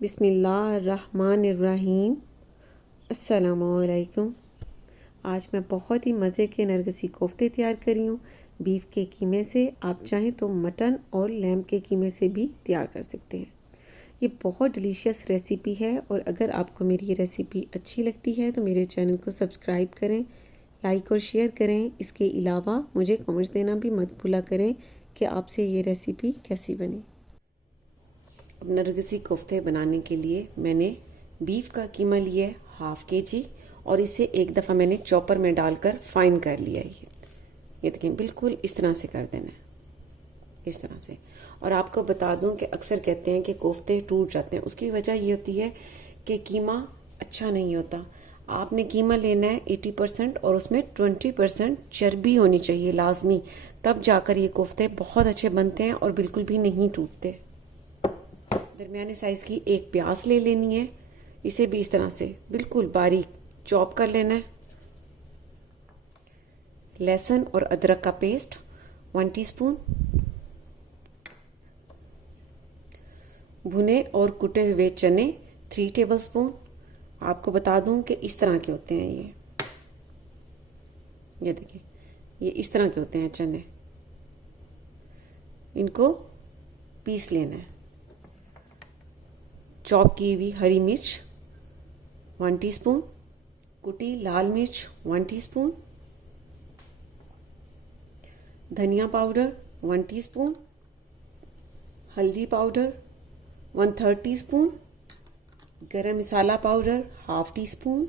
बिस्मिल्लाहिर्रहमानिर्रहीम। अस्सलामुअलैकुम। आज मैं बहुत ही मज़े के नरगिसी कोफ्ते तैयार करी हूँ बीफ के कीमे से। आप चाहें तो मटन और लैम के कीमे से भी तैयार कर सकते हैं। ये बहुत डिलीशियस रेसिपी है और अगर आपको मेरी ये रेसिपी अच्छी लगती है तो मेरे चैनल को सब्सक्राइब करें, लाइक और शेयर करें। इसके अलावा मुझे कमेंट्स देना भी मत भूला करें कि आपसे ये रेसिपी कैसी बनी। अब नरगिसी कोफ्ते बनाने के लिए मैंने बीफ का कीमा लिया है ½ kg और इसे एक दफ़ा मैंने चॉपर में डालकर फाइन कर लिया है। ये देखिए बिल्कुल इस तरह से कर देना है, इस तरह से। और आपको बता दूं कि अक्सर कहते हैं कि कोफ्ते टूट जाते हैं, उसकी वजह ये होती है कि कीमा अच्छा नहीं होता। आपने कीमा लेना है 80% और उसमें 20% चर्बी होनी चाहिए लाजमी, तब जाकर ये कोफ्ते बहुत अच्छे बनते हैं और बिल्कुल भी नहीं टूटते। दरमियाने साइज़ की एक प्याज ले लेनी है, इसे भी इस तरह से बिल्कुल बारीक चॉप कर लेना है। लहसुन और अदरक का पेस्ट 1 टीस्पून, भुने और कुटे हुए चने 3 टेबलस्पून। आपको बता दूं कि इस तरह के होते हैं ये देखिए, ये इस तरह के होते हैं चने। इनको पीस लेना है। चॉप की हुई हरी मिर्च 1 टीस्पून, कुटी लाल मिर्च 1 टीस्पून, धनिया पाउडर 1 टीस्पून, हल्दी पाउडर 1/3 टीस्पून, गरम मसाला पाउडर ½ टीस्पून,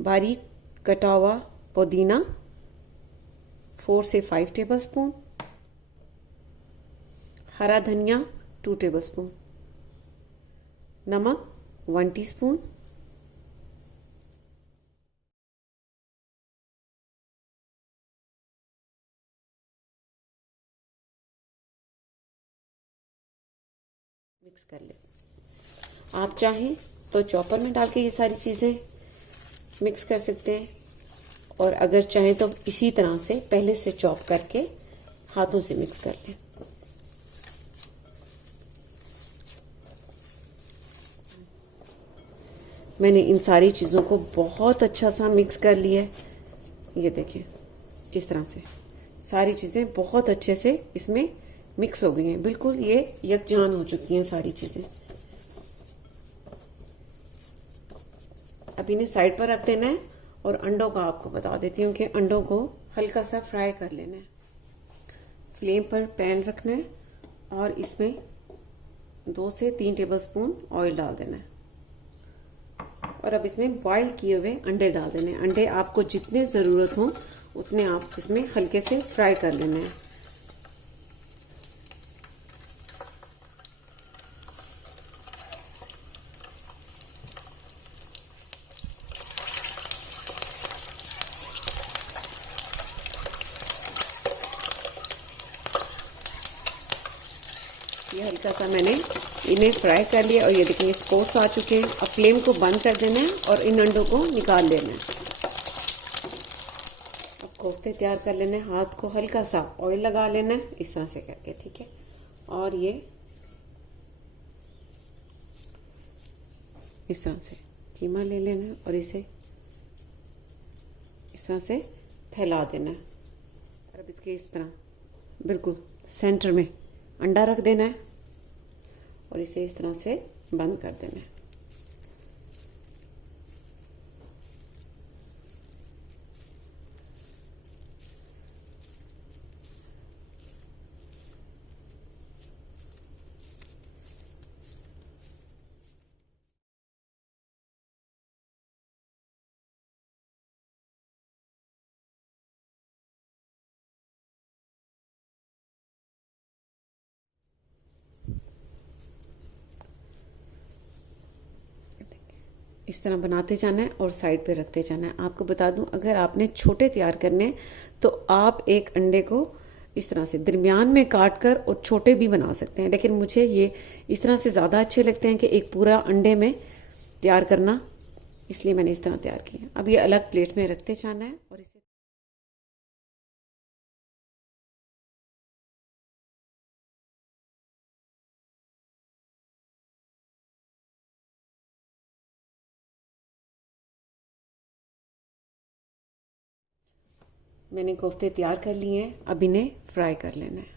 बारीक कटा हुआ पुदीना 4 से 5 टेबलस्पून, हरा धनिया 2 टेबलस्पून, नमक 1 टीस्पून, मिक्स कर ले। आप चाहें तो चॉपर में डाल के ये सारी चीज़ें मिक्स कर सकते हैं और अगर चाहें तो इसी तरह से पहले से चॉप करके हाथों से मिक्स कर लें। मैंने इन सारी चीज़ों को बहुत अच्छा सा मिक्स कर लिया है। ये देखिए इस तरह से सारी चीज़ें बहुत अच्छे से इसमें मिक्स हो गई हैं, बिल्कुल ये यकजान हो चुकी हैं सारी चीज़ें। अब इन्हें साइड पर रख देना है और अंडों का आपको बता देती हूँ कि अंडों को हल्का सा फ्राई कर लेना है। फ्लेम पर पैन रखना है और इसमें 2 से 3 टेबलस्पून ऑयल डाल देना है और अब इसमें बॉईल किए हुए अंडे डाल देने हैं। अंडे आपको जितने ज़रूरत हो उतने आप इसमें हल्के से फ्राई कर लेने हैं। ये हल्का सा मैंने इन्हें फ्राई कर लिया और ये देखिए स्पॉट्स आ चुके हैं। अब फ्लेम को बंद कर देना है और इन अंडों को निकाल लेना है। अब कोफ्ते तैयार कर लेने हैं। हाथ को हल्का सा ऑयल लगा लेना है इस तरह से करके, ठीक है। और ये इस तरह से कीमा ले लेना है और इसे इस तरह से फैला देना है। और अब इसके इस तरह बिल्कुल सेंटर में अंडा रख देना है और इसे इस तरह से बंद कर देना है। इस तरह बनाते जाना है और साइड पे रखते जाना है। आपको बता दूं अगर आपने छोटे तैयार करने तो आप एक अंडे को इस तरह से दरमियान में काट कर और छोटे भी बना सकते हैं, लेकिन मुझे ये इस तरह से ज़्यादा अच्छे लगते हैं कि एक पूरा अंडे में तैयार करना, इसलिए मैंने इस तरह तैयार किया। अब ये अलग प्लेट में रखते जाना है और इसे मैंने कोफ्ते तैयार कर लिए हैं, अब इन्हें फ्राई कर लेना है।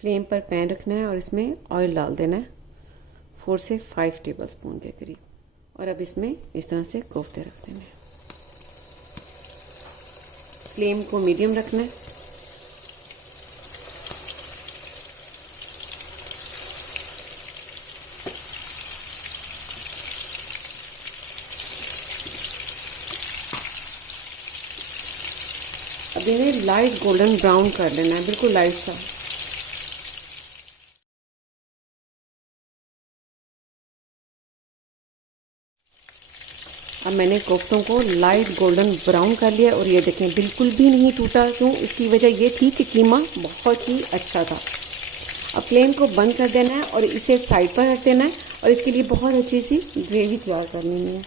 फ्लेम पर पैन रखना है और इसमें ऑयल डाल देना है 4 से 5 टेबलस्पून के करीब, और अब इसमें इस तरह से कोफ्ते रख देना है। फ्लेम को मीडियम रखना है। अब इन्हें लाइट गोल्डन ब्राउन कर लेना है, बिल्कुल लाइट सा। अब मैंने कोफ्तों को लाइट गोल्डन ब्राउन कर लिया और ये देखें बिल्कुल भी नहीं टूटा। क्यों? इसकी वजह ये थी कि कीमा बहुत ही अच्छा था। अब फ्लेम को बंद कर देना है और इसे साइड पर रख देना है, और इसके लिए बहुत अच्छी सी ग्रेवी तैयार करनी है।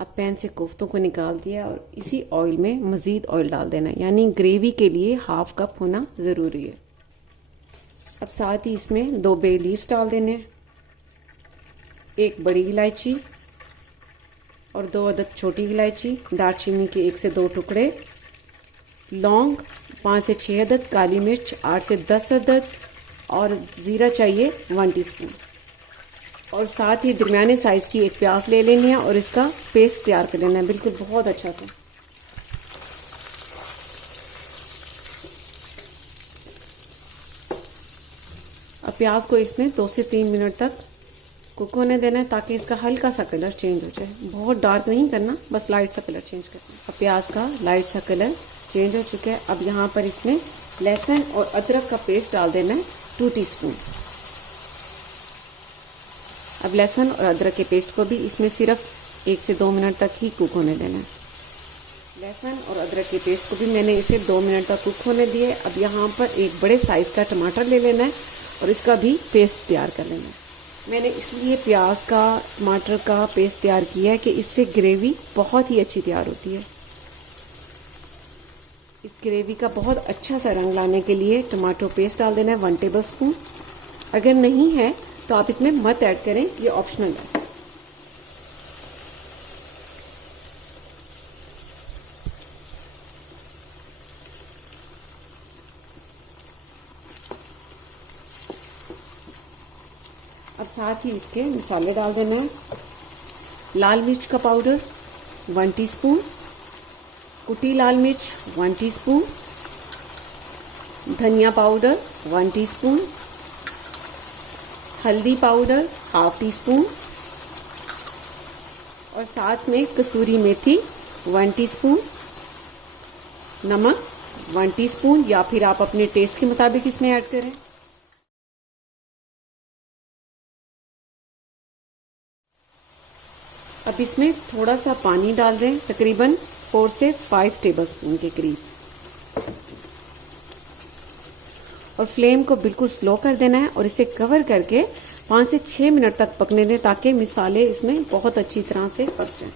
अब पैन से कोफ्तों को निकाल दिया और इसी ऑयल में मज़ीद ऑयल डाल देना है, यानी ग्रेवी के लिए 1/2 कप होना ज़रूरी है। अब साथ ही इसमें 2 बे लीव्स डाल देने हैं, 1 बड़ी इलायची और 2 अदद छोटी इलायची, दालचीनी के 1 से 2 टुकड़े, लौंग 5 से 6 अदद, काली मिर्च 8 से 10 अदद, और ज़ीरा चाहिए 1 टीस्पून। और साथ ही दरमियाने साइज़ की 1 प्याज ले लेनी है और इसका पेस्ट तैयार कर लेना है, बिल्कुल बहुत अच्छा सा। अब प्याज को इसमें 2 से 3 मिनट तक कुक होने देना है, ताकि इसका हल्का सा कलर चेंज हो जाए। बहुत डार्क नहीं करना, बस लाइट सा कलर चेंज करना। अब प्याज का लाइट सा कलर चेंज हो चुका है। अब यहाँ पर इसमें लहसुन और अदरक का पेस्ट डाल देना है 2 टीस्पून। अब लहसुन और अदरक के पेस्ट को भी इसमें सिर्फ 1 से 2 मिनट तक ही कुक होने देना है। लहसुन और अदरक के पेस्ट को भी मैंने इसे 2 मिनट तक कुक होने दिए। अब यहाँ पर एक बड़े साइज़ का टमाटर ले लेना है और इसका भी पेस्ट तैयार कर लेना है। मैंने इसलिए प्याज का टमाटर का पेस्ट तैयार किया है कि इससे ग्रेवी बहुत ही अच्छी तैयार होती है। इस ग्रेवी का बहुत अच्छा सा रंग लाने के लिए टमाटो पेस्ट डाल देना है 1 टेबलस्पून। अगर नहीं है तो आप इसमें मत ऐड करें, ये ऑप्शनल है। अब साथ ही इसके मसाले डाल देना है। लाल मिर्च का पाउडर 1 टीस्पून, कुटी लाल मिर्च 1 टीस्पून, धनिया पाउडर 1 टीस्पून, हल्दी पाउडर 1/2 टीस्पून, और साथ में कसूरी मेथी 1 टीस्पून, नमक 1 टीस्पून, या फिर आप अपने टेस्ट के मुताबिक इसमें ऐड करें। अब इसमें थोड़ा सा पानी डाल दें, तकरीबन 4 से 5 टेबलस्पून के करीब, और फ्लेम को बिल्कुल स्लो कर देना है और इसे कवर करके 5 से 6 मिनट तक पकने दें, ताकि मसाले इसमें बहुत अच्छी तरह से पक जाएं।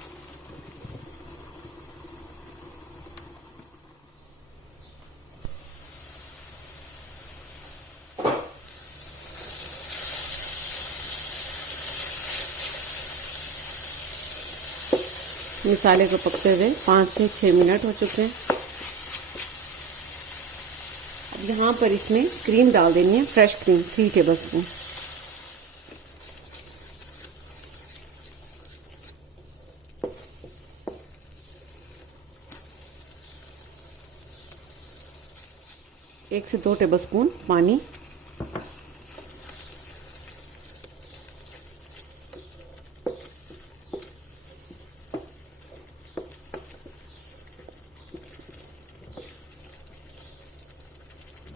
मसाले को पकते हुए 5 से 6 मिनट हो चुके हैं। अब यहाँ पर इसमें क्रीम डाल देनी है, फ्रेश क्रीम 3 टेबलस्पून। एक से 2 टेबलस्पून पानी।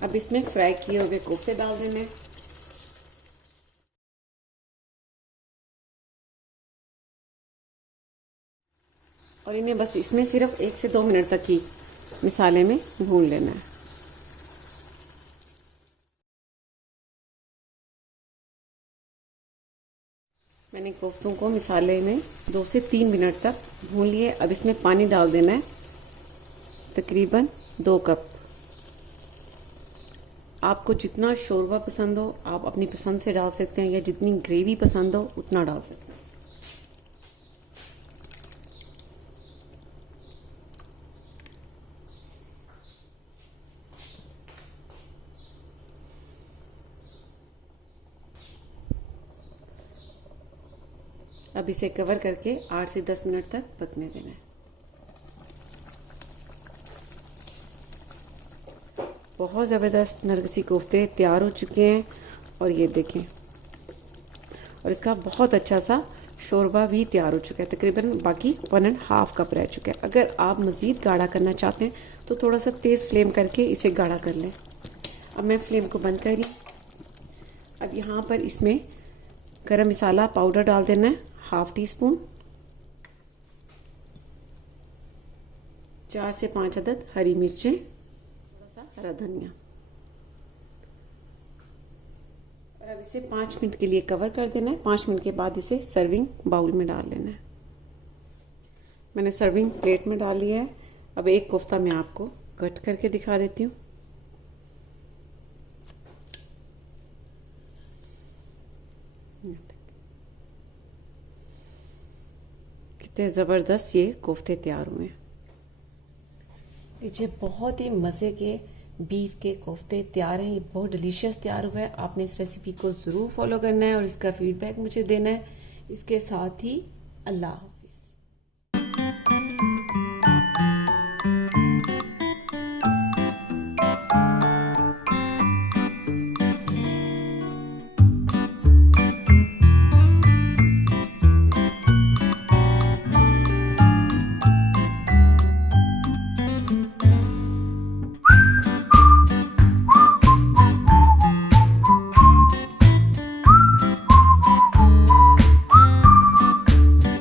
अब इसमें फ्राई किए हुए कोफ्ते डाल देने हैं। और इन्हें बस इसमें सिर्फ 1 से 2 मिनट तक ही मसाले में भून लेना है। मैंने कोफ्तों को मसाले में 2 से 3 मिनट तक भून लिए। अब इसमें पानी डाल देना है, तकरीबन 2 कप। आपको जितना शोरबा पसंद हो आप अपनी पसंद से डाल सकते हैं, या जितनी ग्रेवी पसंद हो उतना डाल सकते हैं। अब इसे कवर करके 8 से 10 मिनट तक पकने देना है। बहुत ज़बरदस्त नरगिसी कोफ्ते तैयार हो चुके हैं और ये देखें, और इसका बहुत अच्छा सा शोरबा भी तैयार हो चुका है। तकरीबन बाकी 1.5 कप रह चुका है। अगर आप मज़ीद गाढ़ा करना चाहते हैं तो थोड़ा सा तेज़ फ्लेम करके इसे गाढ़ा कर लें। अब मैं फ्लेम को बंद कर रही। अब यहाँ पर इसमें गरम मसाला पाउडर डाल देना है, 1/2 टीस्पून। 4 से 5 अदद हरी मिर्चें, थोड़ा सा हरा धनिया। और अब इसे 5 मिनट के लिए कवर कर देना है। 5 मिनट के बाद इसे सर्विंग बाउल में डाल लेना है। मैंने सर्विंग प्लेट में डाल लिया है। अब एक कोफ्ता मैं आपको कट करके दिखा देती हूँ। कितने ज़बरदस्त ये कोफ्ते तैयार हुए हैं। ये बहुत ही मज़े के बीफ के कोफ्ते तैयार हैं। ये बहुत डिलीशियस तैयार हुआ है। आपने इस रेसिपी को ज़रूर फॉलो करना है और इसका फीडबैक मुझे देना है। इसके साथ ही अल्लाह।